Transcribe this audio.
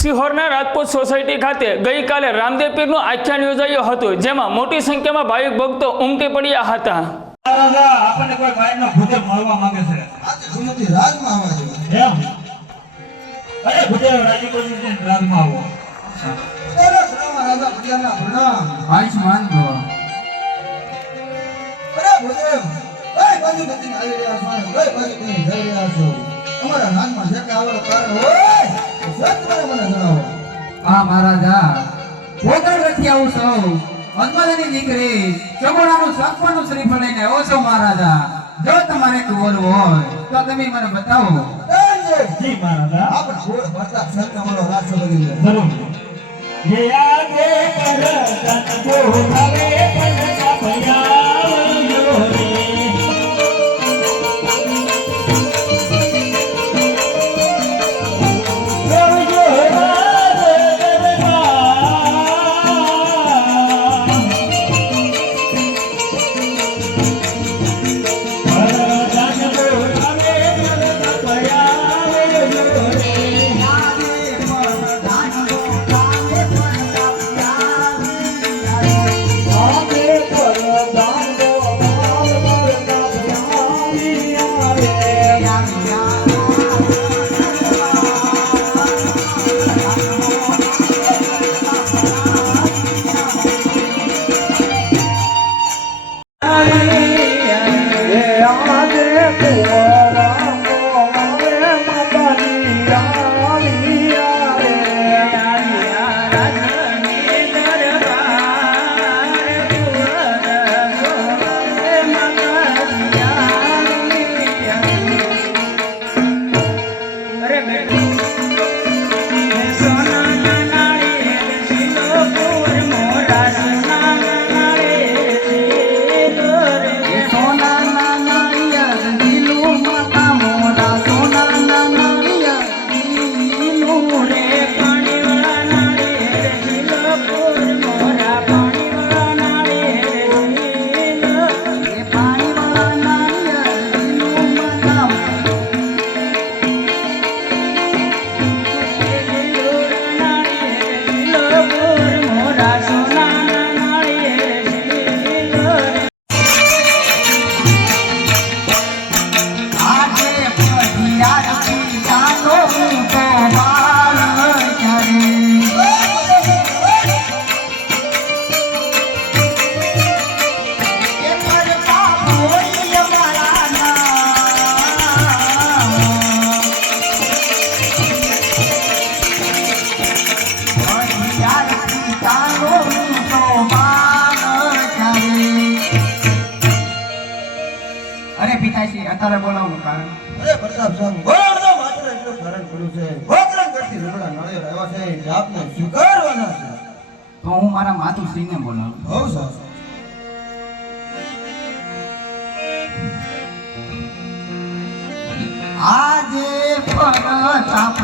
સિહોરના Rajput society ખાતે ગઈકાલે રામદેવ પીરનું આખ્યાન યોજાયું હતું જેમાં મોટી સંખ્યામાં ભાવિક ભક્તો ઉમટી પડ્યા હતા. આપણને કોઈ બાયનો ભૂતે મળવા માંગે છે? ગુરુજી રાજમાં આવવા જેવા એમ? અરે ભૂતે રાજી રાજમાં આવો. અરે શ્રાવણ રાજા ભુજાના પ્રણામ આયુષ્માન ભવ અરે ભુદેવ કઈ બાજુ નથી આવી રહ્યા છો? અને બાજુ તમે જઈ રહ્યા છો? અમારા નાનમાં જે કાંઈ કારણ હોય મહા મહારાજા. પોતળ નથી આવું સૌ. અદમાદાની દીકરી ચમોડાનું સંપન્ન શ્રી ફળીને આવો સૌ મહારાજા. જો તમારે કુંવર હોય તો તમે મને બતાવો. જી જય આગે પર તન કો ભાવે પણ અત્યારે બોલાવવાનું કારણ? અરે પ્રતાપ સ્વામી ગોળનો માત્ર એટલું કારણ પડ્યું છે. ભોકરણ કરતી રૂપડા નળિયો આવ્યા છે એટલે આપને સ્વીકારવાના છે. તો હું મારા માતુશ્રીને બોલાવું. બહુ સરસ આજે પરતાપ